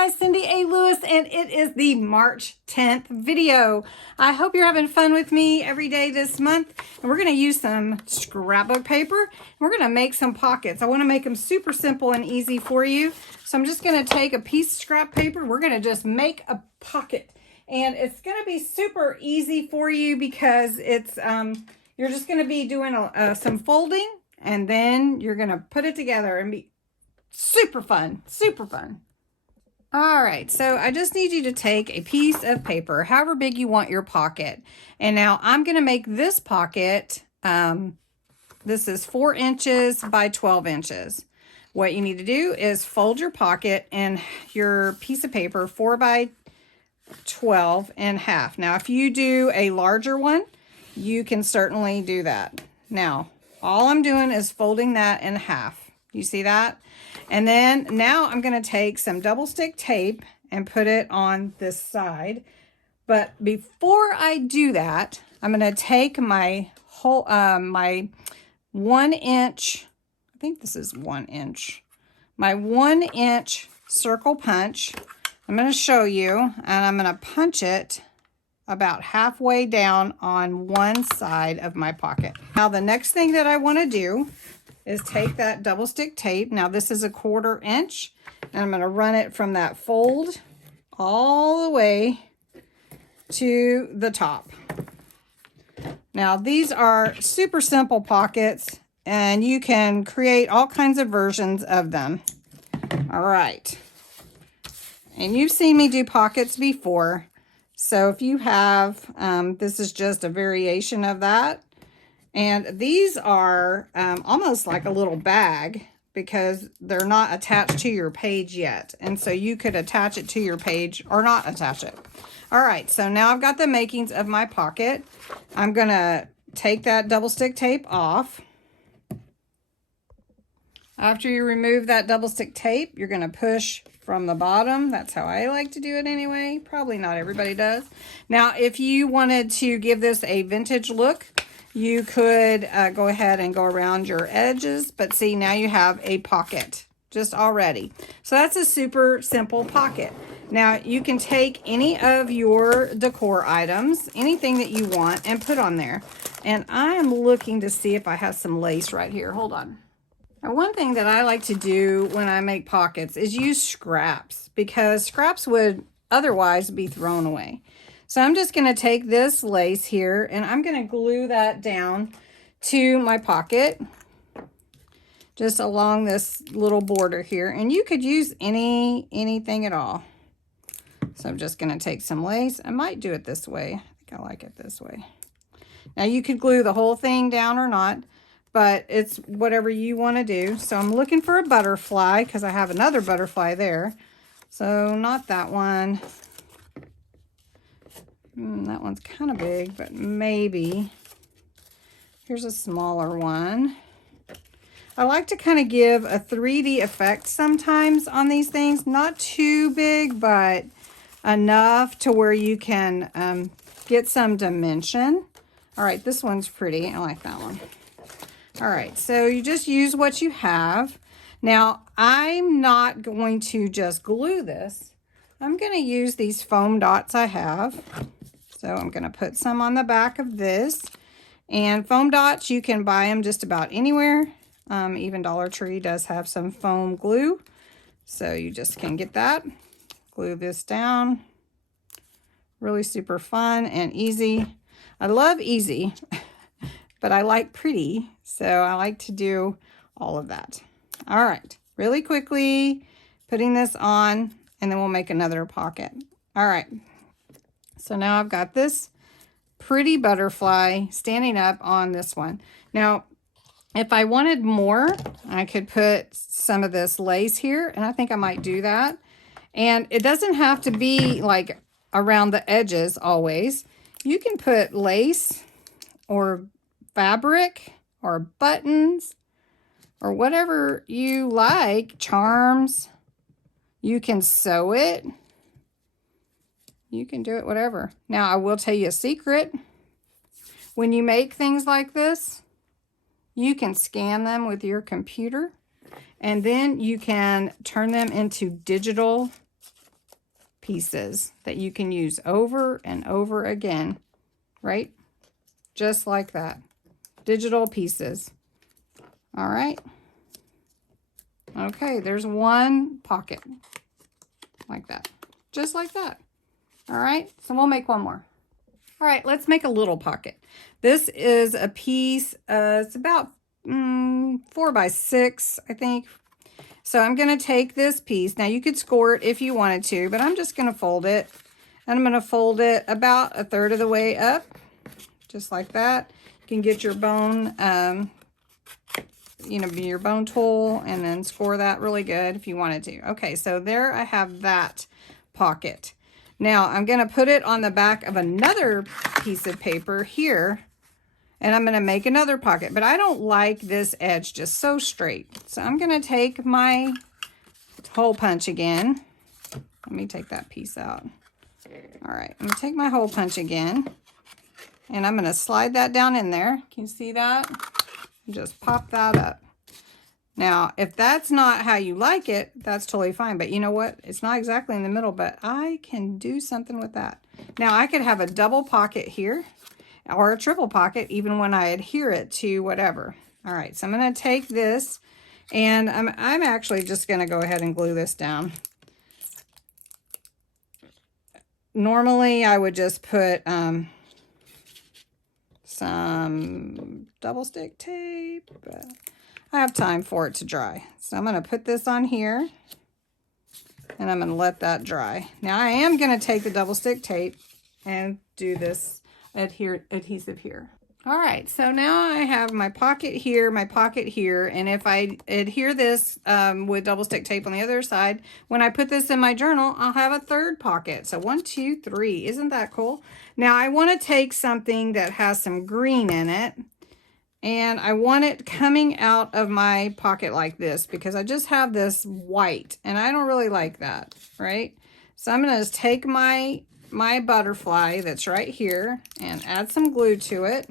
guys, Cindy A. Lewis, and it is the March 10th video. I hope you're having fun with me every day this month. And we're going to use some scrapbook paper. And we're going to make some pockets. I want to make them super simple and easy for you. So I'm just going to take a piece of scrap paper. We're going to just make a pocket. And it's going to be super easy for you because it's you're just going to be doing some folding. And then you're going to put it together and be super fun, super fun. All right, so I just need you to take a piece of paper, however big you want your pocket. And now I'm going to make this pocket, this is 4 inches by 12 inches. What you need to do is fold your pocket and your piece of paper 4 by 12 in half. Now, if you do a larger one, you can certainly do that. Now, all I'm doing is folding that in half. You see that? And then now I'm going to take some double stick tape and put it on this side. But before I do that, I'm going to take my whole, my 1 inch, I think this is 1 inch, my 1 inch circle punch. I'm going to show you, and I'm going to punch it about halfway down on one side of my pocket. Now the next thing that I want to do is take that double stick tape. Now this is a 1/4 inch, and I'm going to run it from that fold all the way to the top. Now these are super simple pockets, and you can create all kinds of versions of them. All right. And you've seen me do pockets before. So if you have, this is just a variation of that. And these are almost like a little bag because they're not attached to your page yet. And so you could attach it to your page or not attach it. All right, so now I've got the makings of my pocket. I'm going to take that double stick tape off. After you remove that double stick tape, you're going to push from the bottom. That's how I like to do it anyway. Probably not everybody does. Now, if you wanted to give this a vintage look, you could go ahead and go around your edges, but see, now you have a pocket just already. So that's a super simple pocket. Now you can take any of your decor items, anything that you want, and put on there. And I am looking to see if I have some lace right here. Hold on. Now, one thing that I like to do when I make pockets is use scraps, because scraps would otherwise be thrown away. So I'm just going to take this lace here and I'm going to glue that down to my pocket, just along this little border here. And you could use anything at all. So I'm just going to take some lace. I might do it this way. I think I like it this way. Now you could glue the whole thing down or not, but it's whatever you want to do. So I'm looking for a butterfly because I have another butterfly there. So not that one. That one's kind of big, but maybe. Here's a smaller one. I like to kind of give a 3D effect sometimes on these things. Not too big, but enough to where you can get some dimension. All right, this one's pretty. I like that one. All right, so you just use what you have. Now, I'm not going to just glue this. I'm going to use these foam dots I have. So I'm going to put some on the back of this. And foam dots, you can buy them just about anywhere. Even Dollar Tree does have some foam glue. So you just can get that. Glue this down. Really super fun and easy. I love easy, but I like pretty. So I like to do all of that. All right, really quickly putting this on, and then we'll make another pocket. All right. So now I've got this pretty butterfly standing up on this one. Now, if I wanted more, I could put some of this lace here, and I think I might do that. And it doesn't have to be like around the edges always. You can put lace or fabric or buttons or whatever you like, charms. You can sew it. You can do it whatever. Now, I will tell you a secret. When you make things like this, you can scan them with your computer, and then you can turn them into digital pieces that you can use over and over again, right? Just like that. Digital pieces. All right. Okay, there's one pocket like that. Just like that. All right, so we'll make one more. All right, let's make a little pocket. This is a piece, it's about 4 by 6, I think. So I'm going to take this piece. Now you could score it if you wanted to, but I'm just going to fold it. And I'm going to fold it about 1/3 of the way up, just like that. You can get your bone, your bone tool and then score that really good if you wanted to. Okay, so there I have that pocket. Now I'm going to put it on the back of another piece of paper here, and I'm going to make another pocket, but I don't like this edge just so straight. So I'm going to take my hole punch again. Let me take that piece out. All right, I'm going to take my hole punch again, and I'm going to slide that down in there. Can you see that? Just pop that up. Now, if that's not how you like it, that's totally fine. But you know what? It's not exactly in the middle, but I can do something with that. Now, I could have a double pocket here or a triple pocket even when I adhere it to whatever. All right, so I'm going to take this, and I'm actually just going to go ahead and glue this down. Normally, I would just put some double stick tape, but I have time for it to dry. So I'm going to put this on here, and I'm going to let that dry. Now I am going to take the double stick tape and do this adhesive here. All right, so now I have my pocket here, and if I adhere this with double stick tape on the other side, when I put this in my journal, I'll have a 3rd pocket. So 1, 2, 3. Isn't that cool? Now I want to take something that has some green in it, and I want it coming out of my pocket like this because I just have this white, and I don't really like that, right? So I'm going to just take my butterfly that's right here and add some glue to it.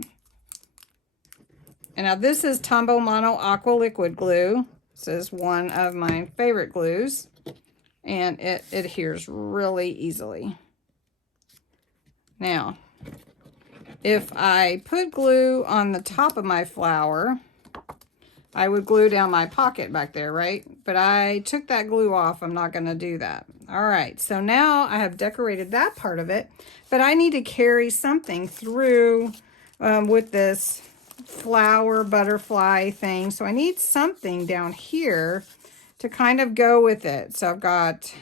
And now this is Tombow Mono Aqua Liquid Glue. This is one of my favorite glues, and it adheres really easily. Now, if I put glue on the top of my flower, I would glue down my pocket back there, right? But I took that glue off. I'm not going to do that. All right, so now I have decorated that part of it, but I need to carry something through with this flower butterfly thing. So I need something down here to kind of go with it. So I've got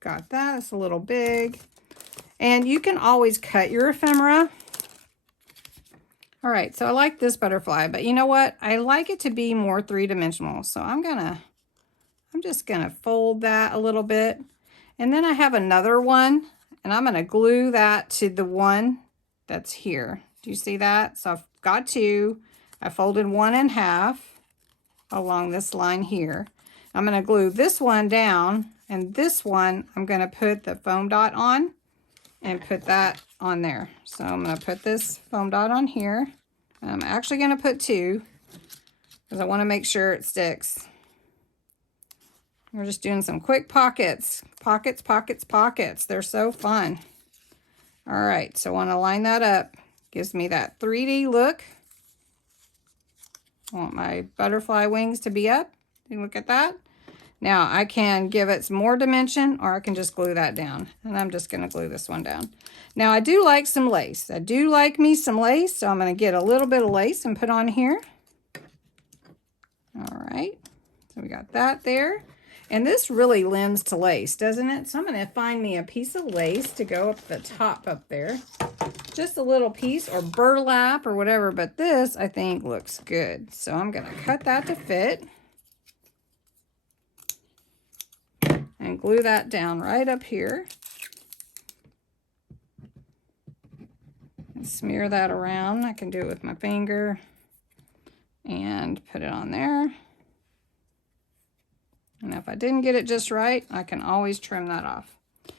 that. It's a little big. And you can always cut your ephemera. All right, so I like this butterfly, but you know what? I like it to be more 3-dimensional. So I'm just gonna fold that a little bit. And then I have another one, and I'm gonna glue that to the one that's here. Do you see that? So I've got 2. I folded 1 in half along this line here. I'm gonna glue this one down, and this one I'm gonna put the foam dot on and put that on there. So I'm going to put this foam dot on here. And I'm actually going to put 2 because I want to make sure it sticks. We're just doing some quick pockets. Pockets, pockets, pockets. They're so fun. All right, so I want to line that up. Gives me that 3D look. I want my butterfly wings to be up. Look at that. Now I can give it some more dimension, or I can just glue that down. And I'm just going to glue this one down. Now I do like some lace. I do like me some lace, so I'm going to get a little bit of lace and put on here. All right, so we got that there. And this really lends to lace, doesn't it? So I'm going to find me a piece of lace to go up the top up there. Just a little piece, or burlap or whatever, but this I think looks good. So I'm going to cut that to fit. And glue that down right up here. And smear that around. I can do it with my finger. And put it on there. And if I didn't get it just right, I can always trim that off.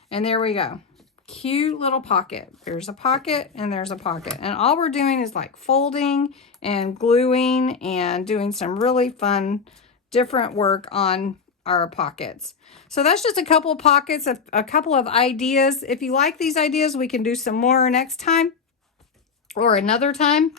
And there we go. Cute little pocket. There's a pocket and there's a pocket. And all we're doing is like folding and gluing and doing some really fun, different work on our pockets. So that's just a couple of pockets, a couple of ideas. If you like these ideas, we can do some more next time or another time.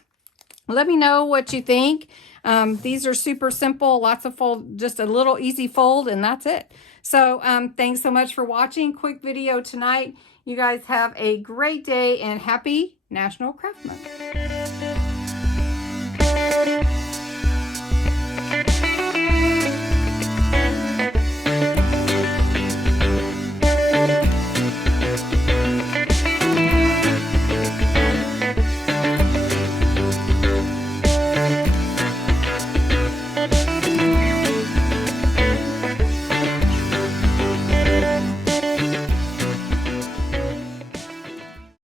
Let me know what you think. These are super simple, lots of fold, just a little easy fold, and that's it. So thanks so much for watching. Quick video tonight. You guys have a great day and happy National Craft Month.